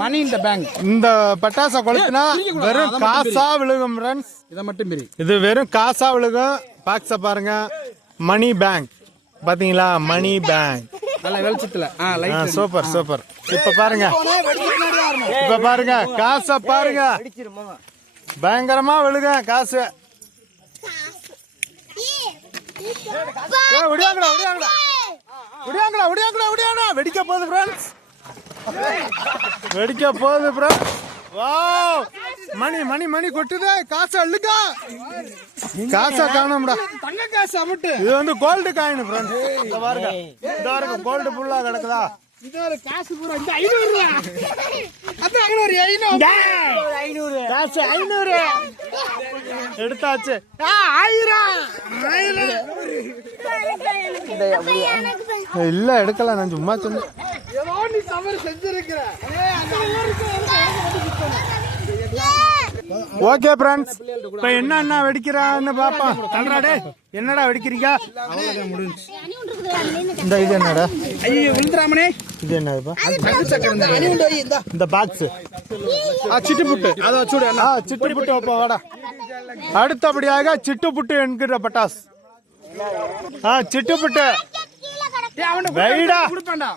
மணி இந்த பேங்க். இந்த பட்டாசை கொளுத்தினா வெறும் காசா விழுகும் ஃப்ரெண்ட்ஸ். இதை மட்டும் மீறி இது வெறும் காசா விழுகும். பாக்ஸ பாருங்க, மணி பேங்க் பாத்தீங்களா? மணி பேங்க் நல்ல வெளிச்சத்துல. Super super. இப்ப பாருங்க, இப்ப பாருங்க காசை பாருங்க, பயங்கரமா விழுக காசு. விடியாங்கடா விடியாங்கடா விடியாங்கடா விடியாங்கடா விடியாங்கடா. வெடிக்க போகுது ஃப்ரெண்ட்ஸ், வெடிக்க போகுது ஃப்ரெண்ட்ஸ். வாவ், மணி மணி மணி கொட்டுதே. காசை அள்ளுங்க, காசை காணோம்டா. தங்க காசு அமட்டு. இது வந்து கோல்டு காயின் ஃப்ரெண்ட்ஸ். இந்த பாருங்க, இந்த பாருங்க கோல்டு ஃபுல்லா கிடக்குதா. இது ஒரு காசு பூரா இந்த 500 ரூபா. அது அங்க ஒரு 500 காசு 500 எடுத்தாச்சு. 1000 இல்ல எடுக்கல, நான் சும்மா சொன்னேன். ஏதோ நீ தவறு செஞ்சிருக்கிற. ஓகே ஃப்ரெண்ட்ஸ், இப்ப என்ன வெடிக்கிறான்னு பாப்போம். தல்றாடே, என்னடா வெடிக்கிறீங்க? இந்த இது என்னடா? ஐயோ விழுந்துராமனே. இது என்னதுப்பா? இந்த பாக்ஸ் சிட்டு புட்டு. அத வச்சுடு. சிட்டு புட்டு வைப்போம் வாடா. அடுத்தபடியாக சிட்டு புட்டு என்கிற பட்டாஸ். சிட்டு புட்டு வைடா. குடுப்பேன்டா.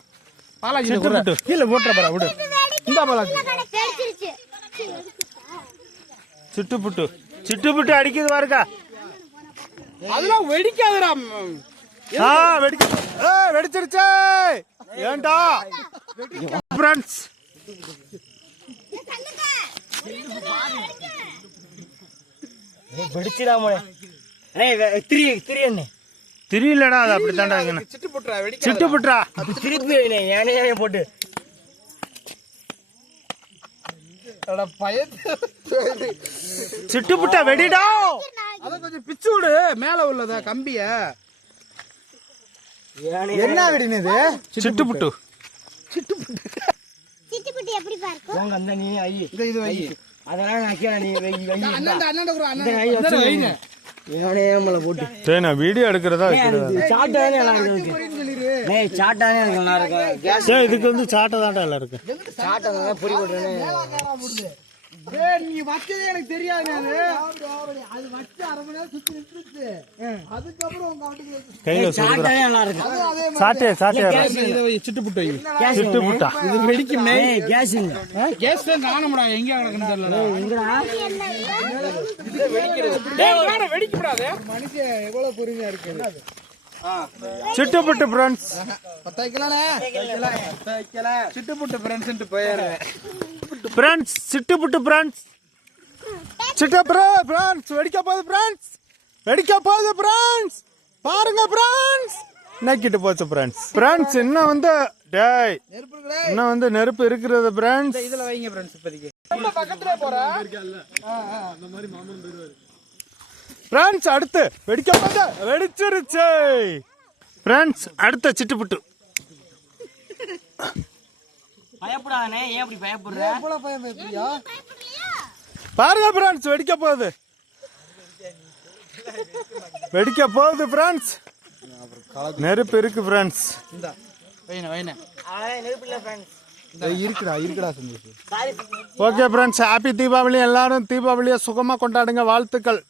பாலாஜி சிட்டு புட்டு கீழ போட்ற பாரு. விடு. இந்த பாலாஜி சிட்டு புட்டு, சிட்டு புட்டு அடிக்குது பாருங்க. அதெல்லாம் வெடிக்காதடா. வெடிச்சிருச்சு. ஏண்டா ஃப்ரெண்ட்ஸ், வெடிச்சிடாம தெரியலடா. அது அப்படித்தான்டா. சிட்டு புட்றா. சிட்டு புட்றா திருப்பி ஏனே போட்டு சிட்டு புட்ட வெடிடா. அத கொஞ்சம் பிச்சு விடு மேல உள்ளத கம்பிய. என்ன வெடினது? சிட்டு புட்டு. சிட்டு புட்டு. சிட்டு புட்டு எப்படி பாருக்கு? உங்க அந்த நீ ஐ இது வை. அதெல்லாம் நான் கேள நீ வை வை. அண்ணன்ட குற அண்ணன் வைங்க. ஏனே நம்மள போட்டு. டேய், நான் வீடியோ எடுக்கிறதா இருக்குது. சாட்டானே நல்லா இருக்கு. டேய் சாட்டானே நல்லா இருக்கு. கேஸ் இதுக்கு வந்து சாட்டை தான்டா எல்லாம் இருக்கு. சாட்டை தான் பொரி போடுறேனே. டேய் நீ வச்சதே எனக்கு தெரியாது. அது வச்சு அரை மணி நேரம் சுத்தி நிறுத்துச்சு. அதுக்கு அப்புறம் உங்க வீட்டுக்கு கையில சாட்டானே நல்லா இருக்கு. சாட்டே சாட்டே இத வை. சிட்டு புட்டு வை. சிட்டு புட்டா. இது வெடிக்குமே. ஏய் கேஸ்ங்க. கேஸ் தான் காணோம்டா. எங்க கிடக்குன்னு தெரியலடா. எங்கடா? இது வெடிக்கிறது. டேய் வேற வெடிக்க கூடாது. மனுஷன் எவ்வளவு பொறுமையா இருக்கு. சிட்டு புட்டு ஃப்ரெண்ட்ஸ். பத்தாய்க்கலானே. சிட்டு புட்டு ஃப்ரெண்ட்ஸ்ன்ட்டு போயாரு. ஃப்ரெண்ட்ஸ், சிட்டு புட்டு ஃப்ரெண்ட்ஸ். சிட்டு ஃப்ரெண்ட்ஸ் வெடிக்க போகுது ஃப்ரெண்ட்ஸ். வெடிக்க போகுது ஃப்ரெண்ட்ஸ். பாருங்க ஃப்ரெண்ட்ஸ், நக்கிட்டு போச்சு ஃப்ரெண்ட்ஸ். ஃப்ரெண்ட்ஸ் இன்னும் வந்து டேய் இன்னும் வந்து நெருப்பு இருக்கிறது ஃப்ரெண்ட்ஸ். இதுல வைங்க ஃப்ரெண்ட்ஸ். இப்போதைக்கு நம்ம பக்கத்துல போறா. அந்த மாதிரி மாமன் போயிடுவாரு ஃப்ரெண்ட்ஸ். அடுத்து வெடிக்க போகுது. வெடிச்சிருச்சு ஃப்ரெண்ட்ஸ். அடுத்த சிட்டு புட்டு. பயப்படாதே. ஏன் அப்படி பயப்படுற? எவ்வளவு பயப்படுறியா? பாருங்க ஃப்ரெண்ட்ஸ், வெடிக்க போகுது. வெடிக்க போகுது ஃப்ரெண்ட்ஸ். நெருப்பு இருக்கு ஃப்ரெண்ட்ஸ். இந்த வைன வைன. அவனே நெருப்பு இல்ல फ्रेंड्स. இருக்குடா Santhosh. Okay friends, happy Deepavali. எல்லாரும் தீபாவளியை சுகமா கொண்டாடுங்க. வாழ்த்துக்கள்.